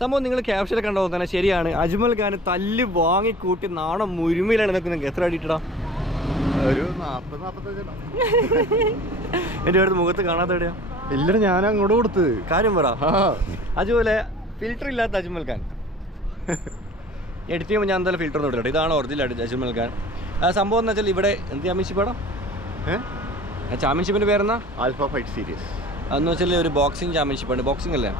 സംഭവം നിങ്ങൾ ക്യാപ്ഷനിൽ കണ്ടോ തന്നെ ശരിയാണ്. അജ്മൽ ഖാൻ തല്ല് വാങ്ങിക്കൂട്ടി നാണം മുരുമയിലാണ് നിൽക്കുന്നത്. എത്ര അടിയിട്ടാ? ഒരു 40-45. എൻ്റെ അടുത്ത് മുഖത്ത് കാണാത്ത എവിടെയാ? ഇല്ല, ഞാൻ അങ്ങോട്ട് കൊടുത്തത്. കാര്യം പറ. അതുപോലെ ഫിൽറ്റർ ഇല്ലാത്ത അജ്മൽ ഖാൻ എഡിറ്റ് ചെയ്യുമ്പോൾ ഞാൻ എന്തായാലും ഫിൽറ്റർ ഒന്നും ഇടട്ടെ. ഇതാണ് ഒറിജിനൽ അജ്മൽ ഖാൻ. സംഭവം എന്ന് വെച്ചാൽ ഇവിടെ എന്ത് ചാമ്പ്യൻഷിപ്പ് ആടാ? ചാമ്പ്യൻഷിപ്പിൻ്റെ പേരെന്നാ? Alpha fight series. അതെന്ന് വെച്ചാൽ ഒരു ബോക്സിംഗ് ചാമ്പ്യൻഷിപ്പാണ്. ബോക്സിംഗ് അല്ലേ?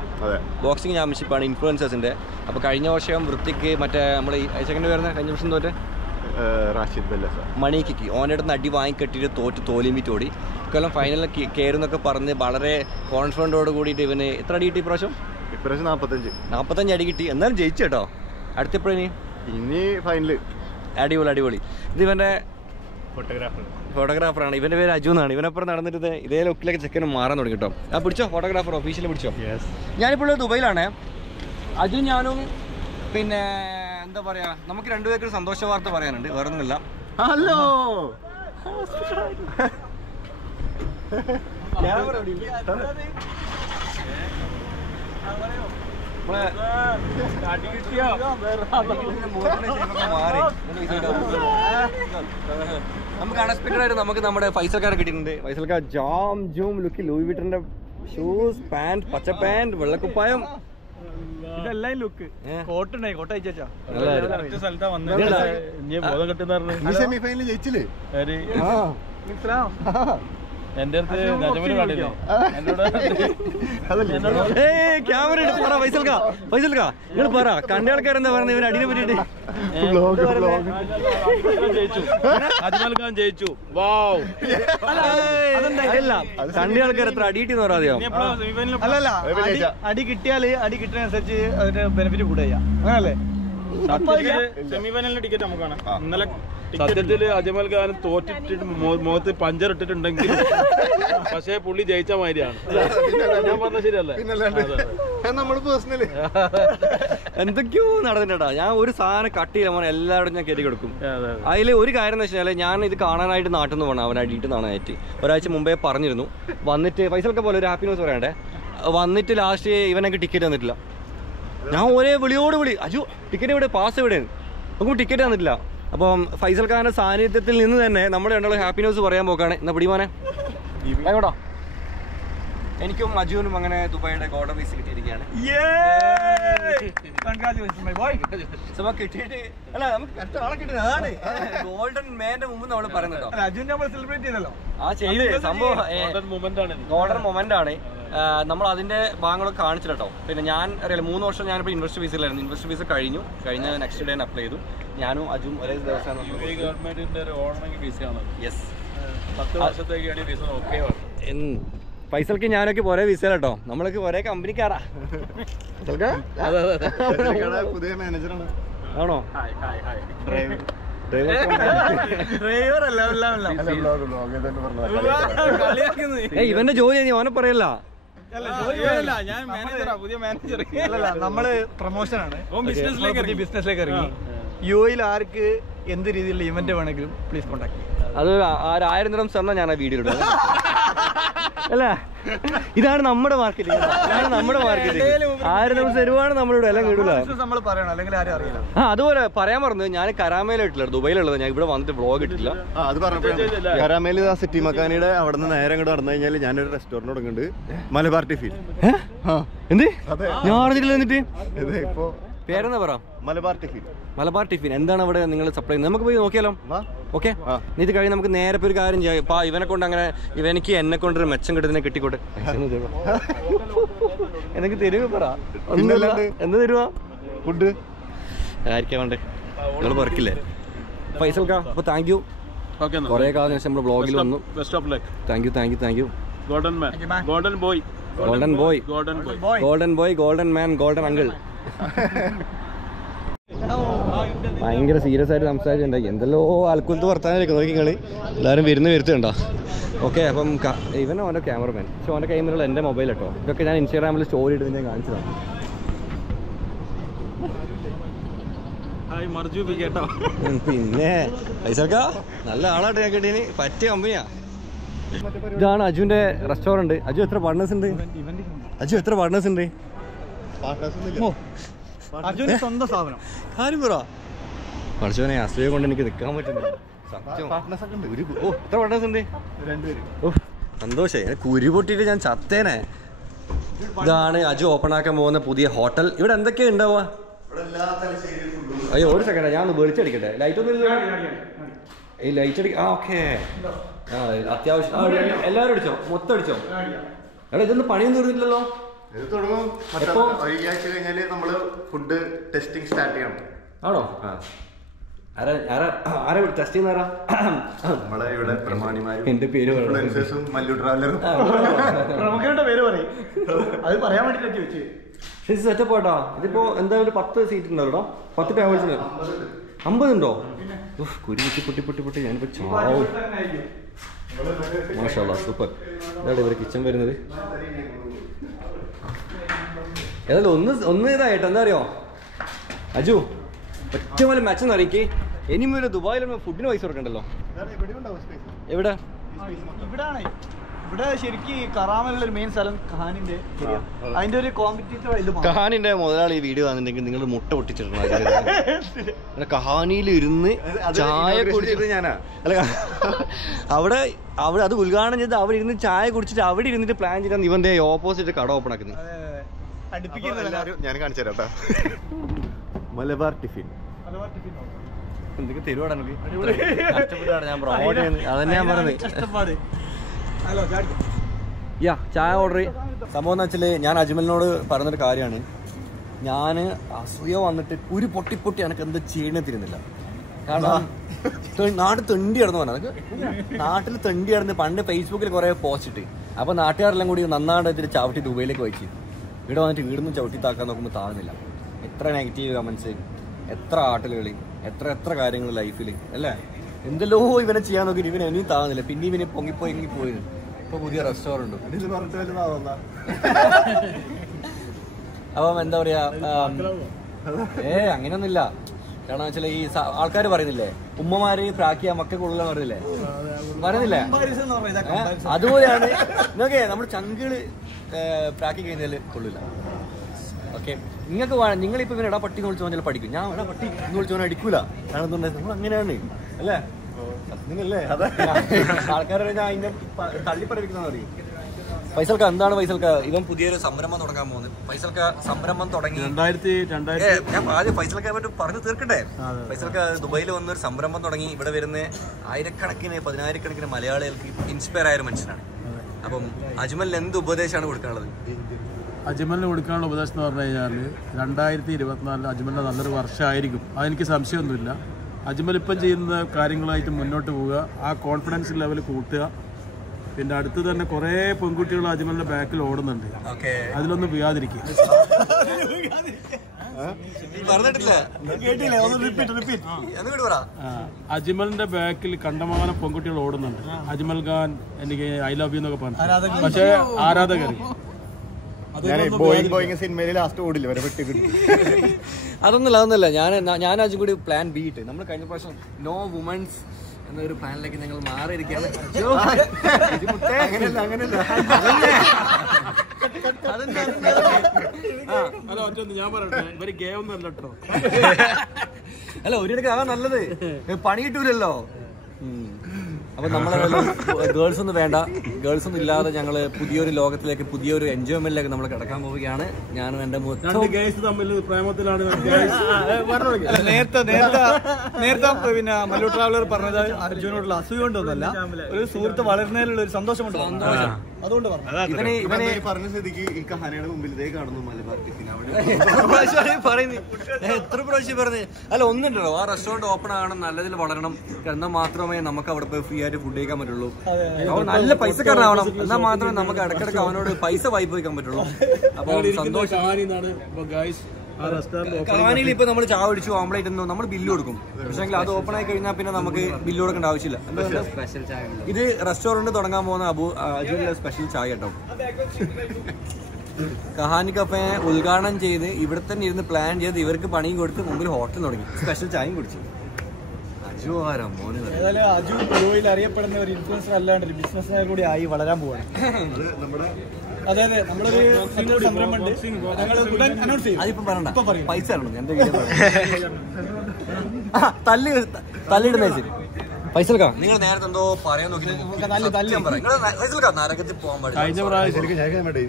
ബോക്സിംഗ് ചാമ്പ്യൻഷിപ്പാണ് ഇൻഫ്ലുവൻസേഴ്സിൻ്റെ. അപ്പോൾ കഴിഞ്ഞ വർഷം വൃത്തിക്ക് മറ്റേ നമ്മൾ ഈ സെക്കൻഡ് പേരുന്ന കഴിഞ്ഞ വർഷം തോറ്റെ റാഷിദ് ബെല്ലസ മണിക്ക് ഓൻ്റെ അടുത്ത് അടി വാങ്ങിക്കെട്ടിയിട്ട് തോലിമിറ്റ് ഓടി. ഇക്കൊല്ലം ഫൈനലിൽ കയറുന്നൊക്കെ പറഞ്ഞ് വളരെ കോൺഫിഡൻറ്റോട് കൂടിയിട്ട് ഇവന് എത്ര അടി കിട്ടി ഇപ്രാവശ്യം? 45 അടി കിട്ടി. എന്നാലും ജയിച്ചു കേട്ടോ. അടുത്തെപ്പോഴും ഇനി ഫൈനല്. അടിപൊളി. ഇത് ഇവൻ്റെ ഫോട്ടോഗ്രാഫറാണ്. ഇവൻ്റെ പേര് അജു എന്നാണ്. ഇവനപ്പുറം നടന്നിട്ട് ഇതേ ലുക്കിലൊക്കെ ചെക്കന് മാറാൻ തുടങ്ങി കേട്ടോ. പിടിച്ചോ ഫോട്ടോഗ്രാഫർ ഒഫീഷ്യലി പിടിച്ചോ. ഞാനിപ്പോൾ ദുബൈയിലാണ്. അജു ഞാനും പിന്നെ എന്താ പറയാ, നമുക്ക് രണ്ടുപേർക്കൊരു സന്തോഷ വാർത്ത പറയാനുണ്ട്. വേറെ ഒന്നുമില്ല. ഹലോ നമുക്ക് അൺഎക്സ്പെക്ടഡ് ആയിട്ട് നമുക്ക് നമ്മുടെ ഫൈസൽക്കാരെ കിട്ടിയിട്ടുണ്ട്. ഫൈസൽക്കാർ ജാം ജൂം ലുക്കിൽ ലൂയി വിറ്ററിന്റെ ഷൂസ്, പാന്റ്, പച്ച പാന്റ്, വെള്ളക്കുപ്പായം, ഇതെല്ലാം ലുക്ക്. കോട്ടുണ്ടായി, കോട്ട അയച്ചാ സെമിഫൈനൽ ജയിച്ചില്ലേ? എന്റെ അടുത്ത് ക്യാമറ പറ ഫൈസൽക്കാ നിങ്ങൾ പറ. കണ്ട ആൾക്കാരെന്താ പറഞ്ഞത് ഇവർ അടിനെ പറ്റിയിട്ട്? അജ്മൽ ഖാൻ ജയിച്ചു. അല്ല, കണ്ട ആൾക്കാർ എത്ര അടിയിട്ടെന്ന് പറയാതെയോ? അല്ലല്ല, അടി കിട്ടിയാല് അടി കിട്ടുന്നതനുസരിച്ച് അതിന്റെ ബെനിഫിറ്റ് കൂടെ ചെയ്യാം. അങ്ങനല്ലേ? സെമിഫൈനലിന്റെ ടിക്കറ്റ് നമുക്കാണ്. ഇന്നലെ സത്യത്തില് അജ്മൽ ഖാൻ തോറ്റിട്ട് മുഖത്ത് പഞ്ചറിട്ടിട്ടുണ്ടെങ്കിൽ പക്ഷേ പുള്ളി ജയിച്ച മാതിരിയാണ്. ഞാൻ പറഞ്ഞ ശരിയല്ലേ? എന്തൊക്കെയോ നടന്നിട്ടാ. ഞാൻ ഒരു സാധനം കട്ട് ചെയ്യാൻ പറഞ്ഞാൽ എല്ലാവരും ഞാൻ കയറ്റി കൊടുക്കും. അതിൽ ഒരു കാര്യം എന്ന് വെച്ചാൽ ഞാൻ ഇത് കാണാനായിട്ട് നാട്ടിൽ നിന്ന് പോകണം. അവൻ അടിയിട്ട് കാണാനായിട്ട് ഒരാഴ്ച മുമ്പേ പറഞ്ഞിരുന്നു. വന്നിട്ട് ഫൈസൽക്കെ പോലെ ഒരു ഹാപ്പി ന്യൂസ് പറയണ്ടേ. വന്നിട്ട് ലാസ്റ്റ് ഇവനൊക്കെ ടിക്കറ്റ് തന്നിട്ടില്ല. ഞാൻ ഒരേ വിളിയോട് വിളി, അജു ടിക്കറ്റ് എവിടെ, പാസ് എവിടെയാണ്? നമുക്ക് ടിക്കറ്റ് തന്നിട്ടില്ല. അപ്പം ഫൈസൽ ഖാന്റെ സാന്നിധ്യത്തിൽ നിന്ന് തന്നെ നമ്മുടെ രണ്ടാളും ഹാപ്പി ന്യൂസ് പറയാൻ പോക്കാണ്. എന്നാ പിടിമാനെ എങ്ങോട്ടോ? എനിക്കും അജുവിനും അങ്ങനെ ദുബായിയുടെ ഗോൾഡൻ വിസ കിട്ടിയിരിക്കുകയാണ്. കിട്ടിയിട്ട് അല്ല, നമുക്ക് ആളെ കിട്ടുന്നത് അതാണ് ഗോൾഡൻ മാന്റെ മുമ്പ് നമ്മൾ പറയുന്നുണ്ടോ. സെലിബ്രേറ്റ് ചെയ്തല്ലോ. ആ ചെയ്ത് സംഭവം ഗോൾഡൻ മൊമെന്റ് ആണ്. നമ്മൾ അതിന്റെ ഭാഗങ്ങളൊക്കെ കാണിച്ചില്ല കേട്ടോ. പിന്നെ ഞാൻ അറിയാലോ 3 വർഷം ഞാനിപ്പോൾ ഇൻവെസ്റ്റ് വിസയിലായിരുന്നു. ഇൻവെസ്റ്റ് വിസ കഴിഞ്ഞ നെക്സ്റ്റ് ഡേ അപ്ലൈ ചെയ്തു. ഞാനും അജും ഒരേ ദിവസമാണ്. യെസ്, 10 വർഷത്തേക്ക് വിസ ഓക്കെ. ഫൈസൽക്ക് ഞാനൊക്കെ ഒരേ വിസ കേട്ടോ. നമ്മളൊക്കെ ഒരേ കമ്പനിക്കാരാ. പുതിയ മാനേജറാണ്. ആണോ? ഇവന്റെ ജോലി ഓനെ പറയല്ല. നമ്മള് പ്രൊമോഷൻ ആണ്, ബിസിനസ്സിലേക്ക് ഇറങ്ങി. യുഎഇയിൽ ആർക്ക് എന്ത് രീതിയിലുള്ള ഇവന്റ് വേണമെങ്കിലും പ്ലീസ് കോൺടാക്ട്. അത് 1000 ദിർഹംസ് തന്നാ ഞാൻ ആ വീഡിയോ ഇടും. അല്ല, ഇതാണ് നമ്മുടെ മാർക്കറ്റിംഗ്. 1000 ദിവസം തരുവാണ് നമ്മളിവിടെ എല്ലാം കിടൂല. അതുപോലെ പറയാൻ പറഞ്ഞു, ഞാൻ കരാമയിലിട്ടില്ല, ദുബൈയിലുള്ളത്. ഞാൻ ഇവിടെ വന്നിട്ട് വ്ളോഗ് ഇട്ടില്ല. അത് പറഞ്ഞപ്പോഴാണ് കരാമേല് സിറ്റി മക്കാനിയുടെ അവിടെ നിന്ന് നേരെ അങ്ങോട്ട് നടന്നു കഴിഞ്ഞാൽ ഞാനൊരു റെസ്റ്റോറന്റ് തുടങ്ങുന്നുണ്ട്, മലബാർ ടിഫിൻ. എന്ത് ഞാൻ അറിഞ്ഞിട്ടില്ല. എന്നിട്ട് ഇപ്പോ പേരെന്നാ പറ? മലബാർ ടിഫിൻ. മലബാർ ടിഫിൻ എന്താണ് അവിടെ നിങ്ങൾ സപ്ലൈ ചെയ്യുന്നത്? നമുക്ക് പോയി നോക്കിയാലോ? ഓക്കെ, ഇത് കഴിഞ്ഞ് നമുക്ക് നേരെ ഒരു കാര്യം ചെയ്യാം. ഇപ്പൊ ഇവനെ കൊണ്ട് അങ്ങനെ ഇവനിക്ക് എന്നെ കൊണ്ടൊരു മെച്ചം കിട്ടുന്നതിനെ കിട്ടിക്കോട്ടെ. എനിക്ക് തരുവ പറ, എന്ത് തരുവാ? ഫുഡ് ആയിരിക്കാൻ വേണ്ടേ? നിങ്ങൾ വർക്കില്ലേ ഫൈസൽക്കാ? അപ്പൊ താങ്ക് യു. കുറെ കാലം ശേഷം നമ്മുടെ ബ്ലോഗിൽ വന്നു. Thank you. Golden boy, golden man, golden uncle. ഭയങ്കര സീരിയസ് ആയിട്ട് സംസാരിച്ചിട്ടുണ്ടായി. എന്തെല്ലോ ആൽക്കുലത്ത് വർത്താനൊക്കെ നോക്കി നിങ്ങൾ എല്ലാവരും വരുത്തുണ്ടോ? ഓക്കെ, അപ്പം ഇവനോ ഓൻ്റെ ക്യാമറമാൻ. പക്ഷെ ഓൻ്റെ കൈമിലുള്ള എൻ്റെ മൊബൈൽ കേട്ടോ. ഇതൊക്കെ ഞാൻ ഇൻസ്റ്റാഗ്രാമിൽ സ്റ്റോറി ഇടുന്നത് ഞാൻ കാണിച്ചതാണ്. പിന്നെ പൈസക്കാ നല്ല ആളായിട്ട് ഞാൻ കിട്ടീന്, പറ്റിയ കമ്പനിയാ. ഇതാണ് അജുവിൻ്റെ റെസ്റ്റോറൻറ്റ്. അജു എത്ര പാർട്ട്നേഴ്സ് ഉണ്ട്? അർജുന് സ്വന്തം സ്ഥാപനം. കാര്യം പറ പഠിച്ചവനെ അസൂയ കൊണ്ട് എനിക്ക് നിൽക്കാൻ പറ്റുന്നില്ല. സത്യം. എത്ര പാർട്ട്നേഴ്സ് ഉണ്ട്? ഓ സന്തോഷേ. കുരു പൊട്ടിയിട്ട് ഞാൻ ചത്തേനെ. ഇതാണ് അജു ഓപ്പൺ ആക്കാൻ പോകുന്ന പുതിയ ഹോട്ടൽ. ഇവിടെ എന്തൊക്കെയാ ഉണ്ടാവുക? അയ്യോ ഒരു സെക്കൻഡ്, ഞാൻ ഒന്ന് വെളിച്ചടിക്കട്ടെ. ലൈറ്റ് ഒന്നും ഇല്ല. ഈ ലൈറ്റ് അടി. ഓക്കെ. അത്യാവശ്യം എല്ലാവരും അടിച്ചോ? മൊത്തം അടിച്ചോ? എടാ ഇതൊന്നും പണിയൊന്നും തീർന്നില്ലല്ലോ. ഇത് തുടങ്ങും ഒരാഴ്ച കഴിഞ്ഞാല് നമ്മള് ഫുഡ് ടെസ്റ്റിംഗ് സ്റ്റാർട്ട് ചെയ്യണം. ആണോ? ആരാ ടെസ്റ്റ് ചെയ്യുന്നാരാ? നമ്മളെ ഇവിടെ പ്രമാണിമാരും എന്റെ പേര് ഇൻഫ്ലുവൻസേഴ്സും മല്ലു ട്രാവലറും പ്രമുഖരുടെ പേര് പറയും. അത് പറയാൻ വേണ്ടിട്ട് ചോദിച്ചു. ശരി സെറ്റപ്പ് ആട്ടാ. ഇതിപ്പോ എന്തായാലും 10 സീറ്റ് ഉണ്ടല്ലോ. 10 ടേബിൾസിന് 50 ഉണ്ടോ? കുരി പൊട്ടി പൊട്ടി പൊട്ടി ഞാനിപ്പോ ചാവും. മാഷാല്ലാ സൂപ്പർ. ഇതാണ് ഇവര് കിച്ചൺ വരുന്നത്. ഏതായാലും ഒന്ന് ഇതായിട്ട് എന്താ അറിയോ അജു, ഏറ്റവും വലിയ മെച്ചം അറിയിക്കേ. ഇനിയും ഒരു ദുബായിൽ ഫുഡിന് പൈസ കൊടുക്കണ്ടല്ലോ. എവിടെ? ഇവിടെ ശരിക്കും കറാമലുള്ള ഒരു മെയിൻ സ്ഥലം കഹാനിന്റെ അതിന്റെ ഒരു കോമ്പറ്റീറ്റീവ്. കഹാനിന്റെ മുതലാളി ഈ വീഡിയോ വന്നിട്ടുണ്ടെങ്കിൽ നിങ്ങൾ മുട്ട പൊട്ടിച്ചിട്ടുണ്ട്. കഹാനിയിൽ ഇരുന്ന് ചായ കുടിച്ചിട്ട് ഞാനാ അല്ല അവിടെ അത് ഉദ്ഘാടനം ചെയ്ത് അവിടെ ഇരുന്ന് ചായ കുടിച്ചിട്ട് അവിടെ ഇരുന്നിട്ട് പ്ലാൻ ചെയ്താൽ ഇവന്റെ ഓപ്പോസിറ്റ് കട ഓപ്പൺ ആക്കുന്നത്. ഞാൻ കാണിച്ചു തരാം. മലബാർ ടിഫിൻ എന്തൊക്കെ തരുവാടാ ഞാൻ പ്രൊമോട്ട് ചെയ്യുന്നത്. അതന്നെ ഞാൻ പറഞ്ഞത്. ചായ ഓർഡർ സംഭവം എന്ന് വെച്ചാൽ ഞാൻ അജ്മലിനോട് പറഞ്ഞൊരു കാര്യമാണ്. ഞാൻ അസൂയ വന്നിട്ട് ഒരു പൊട്ടി പൊട്ടി എനിക്ക് എന്താ ചെയ്യണേ തരുന്നില്ല. കാരണം നാട്ടിൽ തെണ്ടി കിടന്നു പറഞ്ഞത് നാട്ടിൽ തെണ്ടി കിടന്ന് പണ്ട് ഫേസ്ബുക്കിൽ കുറെ പോസ്റ്റ് ഇട്ട് അപ്പൊ നാട്ടുകാരെല്ലാം കൂടി നന്നായിട്ട് ചവിട്ടി ദുബൈയിലേക്ക് വെച്ച് ഇവിടെ വന്നിട്ട് വീടിന്ന് ചവിട്ടി താക്കാൻ നോക്കുമ്പോൾ താകുന്നില്ല. എത്ര നെഗറ്റീവ് കമന്റ്സ്, എത്ര ആട്ടലുകളി, എത്ര കാര്യങ്ങൾ ലൈഫിൽ അല്ലേ. എന്തെല്ലോ ഇവനെ ചെയ്യാൻ നോക്കിയിട്ട് ഇവനെ ഇനിയും താകുന്നില്ല. പിന്നെ ഇവനെ പൊങ്ങിപ്പോയി പോയത്. ഇപ്പൊ പുതിയ റെസ്റ്റോറന്റ്. അപ്പം എന്താ പറയാ, അങ്ങനെയൊന്നുമില്ല. കാരണം വെച്ചാൽ ഈ ആൾക്കാർ പറയുന്നില്ലേ ഉമ്മമാര് പ്രാക്കിയ മക്കളുള്ള പറയുന്നില്ലേ അതുപോലെയാണ് ഇതൊക്കെ നമ്മുടെ ചങ്കുകള് പ്രാക്കി കഴിഞ്ഞാൽ കൊള്ളില്ല. ഓക്കെ, നിങ്ങൾക്ക് നിങ്ങളിപ്പോ ഇവൻ എടാ പട്ടി എന്ന് വിളിച്ചു പറഞ്ഞാൽ പഠിക്കും. ഞാൻ എടാ പട്ടി എന്ന് വിളിച്ചു പറഞ്ഞാൽ അടിക്കൂല. കാരണം എന്തുകൊണ്ടാണ് നമ്മൾ അങ്ങനെയാണ് അല്ലേ ആൾക്കാരെ ഞാൻ അതിന്റെ തള്ളിപ്പറവിക്കുന്ന പറയും. ഫൈസൽക്ക എന്താണ് ഫൈസൽക്ക ഇവൻ പുതിയൊരു സംരംഭം തുടങ്ങാൻ പോകുന്നത്. ഫൈസൽക്ക സംരംഭം തുടങ്ങി ഞാൻ ആദ്യം ഫൈസൽക്ക പറ്റി പറഞ്ഞു തീർക്കട്ടെ. ഫൈസൽക്ക ദുബൈയിൽ വന്നൊരു സംരംഭം തുടങ്ങി. ഇവിടെ വരുന്ന ആയിരക്കണക്കിന് 10,000-കണക്കിന് മലയാളികൾക്ക് ഇൻസ്പയർ ആയ ഒരു മനുഷ്യനാണ്. അപ്പം അജ്മലിന് എന്ത് ഉപദേശമാണ് കൊടുക്കാനുള്ളത്? അജ്മലിന് കൊടുക്കാനുള്ള ഉപദേശം എന്ന് പറഞ്ഞു കഴിഞ്ഞാൽ 2024 അജ്മലിന്റെ നല്ലൊരു വർഷമായിരിക്കും. അതെനിക്ക് സംശയമൊന്നുമില്ല. അജ്മൽ ഇപ്പം ചെയ്യുന്ന കാര്യങ്ങളായിട്ട് മുന്നോട്ട് പോവുക, ആ കോൺഫിഡൻസ് ലെവൽ കൂട്ടുക. പിന്നെ അടുത്ത് തന്നെ കുറെ പെൺകുട്ടികൾ അജ്മലിന്റെ ബാക്കിൽ ഓടുന്നുണ്ട്, അതിലൊന്നും വീഴാതിരിക്കുക. അജ്മലിന്റെ ബാക്കിൽ കണ്ടമാനം പെൺകുട്ടികൾ ഓടുന്നുണ്ട്. അജ്മൽ ഖാൻ എനിക്ക് ഐ ലവ് യു എന്നൊക്കെ പറഞ്ഞു. പക്ഷേ ആരാധകർ അതൊന്നുമില്ല. ഞാൻ അതും കൂടി പ്ലാൻ ബി ഇട്ട് നമ്മൾ കഴിഞ്ഞ പ്രാവശ്യം നോ വുമൻസ് എന്നൊരു പ്ലാനിലേക്ക് ഞങ്ങൾ മാറിയിരിക്കുകയാണ്. അല്ല ഒരു കണക്ക് അതാ നല്ലത്, പണി കിട്ടൂലല്ലോ. അപ്പൊ നമ്മളെ ഗേൾസ് ഒന്നും വേണ്ട, ഗേൾസ് ഒന്നും ഇല്ലാതെ ഞങ്ങള് പുതിയൊരു ലോകത്തിലേക്ക്, പുതിയൊരു എൻജോയ്മെന്റിലേക്ക് നമ്മൾ കിടക്കാൻ പോവുകയാണ്. ഞാനും എന്റെ നേരത്തെ പിന്നെ മല്ലു ട്രാവലർ പറഞ്ഞത് അർജുനോടുള്ള അസൂയ കൊണ്ടൊന്നുമല്ല, ഒരു സുഹൃത്ത് വളരുന്നതിലുള്ള ഒരു സന്തോഷമുണ്ട്. അതുകൊണ്ട് ഇവനെ പറഞ്ഞ സ്ഥിതിക്ക് ഈ കഹാനയുടെ മുമ്പിൽ ഇതേ കാണുന്നു മലബാർ ടിഫിൻ. എത്ര പ്രാവശ്യം പറഞ്ഞു. അല്ല ഒന്നുണ്ടല്ലോ, ആ റെസ്റ്റോറന്റ് ഓപ്പൺ ആകണം, നല്ലതിൽ വളരണം, എന്നാൽ മാത്രമേ നമുക്ക് അവിടെ പോയി ഫ്രീ ആയിട്ട് ഫുഡ് കഴിക്കാൻ പറ്റുള്ളൂ. അപ്പോൾ നല്ല പൈസക്കാരനാവണം, എന്നാൽ മാത്രമേ നമുക്ക് ഇടയ്ക്കിടയ്ക്ക് അവനോട് പൈസ വായ്പ വയ്ക്കാൻ പറ്റുള്ളൂ. അപ്പോൾ സന്തോഷം. കഹാനിയിൽ ഇപ്പൊ നമ്മൾ ചായ അടിച്ചു, ഓംപ്ലേറ്റ് ഒന്നും നമ്മൾ ബില്ല് കൊടുക്കും. പക്ഷേ അത് ഓപ്പൺ ആയി കഴിഞ്ഞാൽ പിന്നെ നമുക്ക് ബില്ല് കൊടുക്കേണ്ട ആവശ്യമില്ല. ഇത് റെസ്റ്റോറന്റ് തുടങ്ങാൻ പോകുന്ന അജുവിന്റെ സ്പെഷ്യൽ ചായ കേട്ടോ. കഹാനി കഫേ ഉദ്ഘാടനം ചെയ്ത് ഇവിടെ തന്നെ ഇരുന്ന് പ്ലാൻ ചെയ്ത് ഇവർക്ക് പണിയും കൊടുത്ത് മുമ്പിൽ ഹോട്ടൽ തുടങ്ങി, സ്പെഷ്യൽ ചായയും കുടിച്ചു. അജു ആരാ മോനെ? അജു ഗോവയിൽ അറിയപ്പെടുന്ന ഒരു ഇൻഫ്ലുവൻസർ അല്ലാണ്ട് ഒരു ബിസിനസ്സുകാർ കൂടി ആയി വളരാൻ പോവാണ്. നമ്മുടെ അതെ അതെ നമ്മളൊരു സംരംഭമുണ്ട് അനൗൺസ് ചെയ്യും. അതിപ്പം പറയണ്ട, പൈസ തരണം. എന്റെ തല്ലിടുന്ന പൈസ നിങ്ങൾ നേരത്തെ എന്തോ പറയാൻ നോക്കി നരകത്തിൽ പോകാൻ പാടില്ല.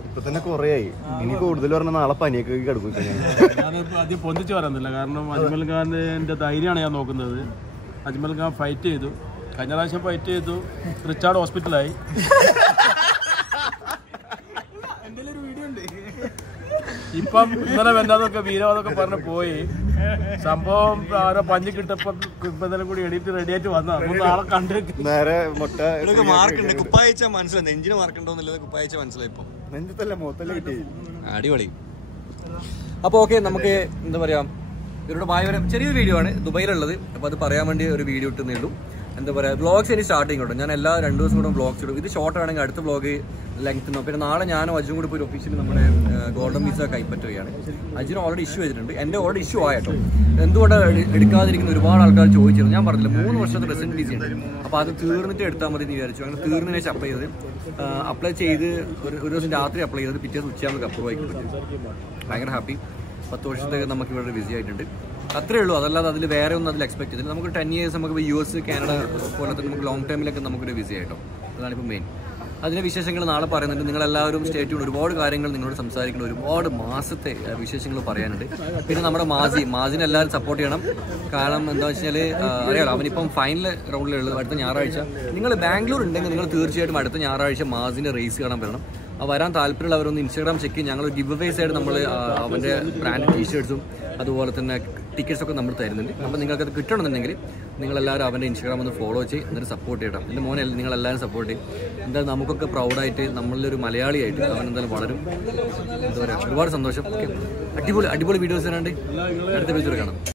ഇപ്പൊ തന്നെ കുറേയായി, ഇനി കൂടുതൽ പറഞ്ഞ നാളെ പനിയൊക്കെ കിടക്കും. ഞാനിപ്പോ അധികം പൊന്തിച്ച് പറയുന്നില്ല, കാരണം അജ്മൽ ഖാന്റെ ധൈര്യമാണ് ഞാൻ നോക്കുന്നത്. അജ്മൽ ഖാൻ ഫൈറ്റ് ചെയ്തു, കഴിഞ്ഞ പ്രാവശ്യം ഫൈറ്റ് ചെയ്തു, റിച്ചാർഡ് ഹോസ്പിറ്റലായി. ഇപ്പം ഇന്നലെ വെല്ലാതൊക്കെ വീരവാദമൊക്കെ പറഞ്ഞ് പോയി. സംഭവം ആരോ പഞ്ഞി കിട്ടപ്പോ ഇന്നലെ കൂടി എഡിറ്റ് റെഡി ആയിട്ട് വന്ന നാളെ കണ്ട് നേരെ മുട്ട മാർക്കുണ്ട്. കുപ്പായിച്ച മനസ്സിലായി, നെഞ്ചിന് മാർക്കുണ്ടോന്നുള്ളത് കുപ്പായിച്ച മനസ്സിലായി. ഇപ്പം നെഞ്ചത്തല്ല മുഖത്തല്ല കിട്ടി. അടിപൊളി. അപ്പോൾ ഓക്കെ, നമുക്ക് എന്താ പറയാ, ഇവരുടെ ഭായവരം ചെറിയൊരു വീഡിയോ ആണ് ദുബൈയിലുള്ളത്. അപ്പോൾ അത് പറയാൻ വേണ്ടി ഒരു വീഡിയോ ഇട്ടുന്നേ ഉള്ളൂ. എന്താ പറയുക, വ്ളോഗ്സ് ഇനി സ്റ്റാർട്ട് ചെയ്യും കേട്ടോ. ഞാൻ എല്ലാ 2 ദിവസം കൂടെ വ്ളോഗ്സ് ഇടും. ഇത് ഷോർട്ട് ആണെങ്കിൽ അടുത്ത വ്ളോഗ് ലെങ്ത് ഉണ്ടാവും. പിന്നെ നാളെ ഞാനും അജും കൂടി പോയി ഒഫീഷ്യലി നമ്മുടെ ഗോൾഡൻ വിസ കൈപ്പറ്റുകയാണ്. അജിന് ഓൾറെഡി ഇഷ്യൂ ചെയ്തിട്ടുണ്ട്, എൻ്റെ ഓൾറെഡി ഇഷ്യൂ ആയിട്ടോ. എന്തുകൊണ്ടാണ് എടുക്കാതിരിക്കുന്ന ഒരുപാട് ആൾക്കാർ ചോദിച്ചിരുന്നു. ഞാൻ പറഞ്ഞില്ല 3 വർഷത്തെ റെസിഡന്റ് വിസ ഉണ്ട്. അപ്പോൾ അത് തീർന്നിട്ട് എടുത്താൽ മതി എന്ന് വിചാരിച്ചു. അങ്ങനെ തീർന്നതിന് ശേഷം അപ്ലൈ ചെയ്ത് ഒരു ദിവസം രാത്രി അപ്ലൈ ചെയ്ത് പിറ്റേ ദിവസം ഉച്ചയാകുമ്പോൾ അപ്രൂവ് ആയി പറ്റും. ഭയങ്കര ഹാപ്പി. 10 വർഷത്തേക്ക് നമുക്ക് ഇവിടെ വിസ ആയിട്ടുണ്ട്. അത്രേ ഉള്ളൂ. അതല്ലാതെ അതിൽ വേറെ ഒന്നും അതിൽ എക്സ്പെക്ട് ചെയ്തില്ല. നമുക്ക് 10 years നമുക്ക് US കാനഡ പോലെ തന്നെ നമുക്ക് ലോങ് ടൈമിലൊക്കെ നമുക്കൊരു വിസ ആയിട്ടോ. അതാണിപ്പോൾ മെയിൻ. അതിൻ്റെ വിശേഷങ്ങൾ നാളെ പറയുന്നുണ്ട്. നിങ്ങളെല്ലാവരും സ്റ്റേ ട്യൂൺ. ഒരുപാട് കാര്യങ്ങൾ നിങ്ങളോട് സംസാരിക്കണം, ഒരുപാട് മാസത്തെ വിശേഷങ്ങൾ പറയാനുണ്ട്. പിന്നെ നമ്മുടെ മാസിനെ എല്ലാവരും സപ്പോർട്ട് ചെയ്യണം. കാരണം എന്താ വെച്ചാൽ അറിയാലോ, അവനിപ്പം ഫൈനൽ റൗണ്ടിലുള്ളത് അടുത്ത ഞായറാഴ്ച. നിങ്ങൾ ബാംഗ്ലൂർ ഉണ്ടെങ്കിൽ നിങ്ങൾ തീർച്ചയായിട്ടും അടുത്ത ഞായറാഴ്ച മാസിൻ്റെ റേസ് കാണാൻ വരണം. വരാൻ താല്പര്യമുള്ളവരൊന്ന് ഇൻസ്റ്റാഗ്രാം ചെക്ക് ചെയ്യും. ഞങ്ങൾ ഗിവ് അവേസ് ആയിട്ട് നമ്മൾ അവൻ്റെ ബ്രാൻഡ് ടീഷർട്സും അതുപോലെ തന്നെ ടിക്കറ്റ്സൊക്കെ നമ്മൾ തരുന്നുണ്ട്. അപ്പോൾ നിങ്ങൾക്കത് കിട്ടണമെന്നുണ്ടെങ്കിൽ നിങ്ങളെല്ലാവരും അവൻ്റെ ഇൻസ്റ്റാഗ്രാം ഒന്ന് ഫോളോ ചെയ്ത് എന്നിട്ട് സപ്പോർട്ട് ചെയ്യണം. എൻ്റെ മോനെ നിങ്ങളെല്ലാവരും സപ്പോർട്ട് ചെയ്യും. എന്തായാലും നമുക്കൊക്കെ പ്രൗഡായിട്ട് നമ്മളിലൊരു മലയാളിയായിട്ട് അവൻ എന്തായാലും വളരും. എന്താ പറയുക, ഒരുപാട് സന്തോഷം. ഓക്കെ, അടിപൊളി വീഡിയോസ് തരാണ്ട് അടുത്ത വീഡിയോയിൽ കാണാം.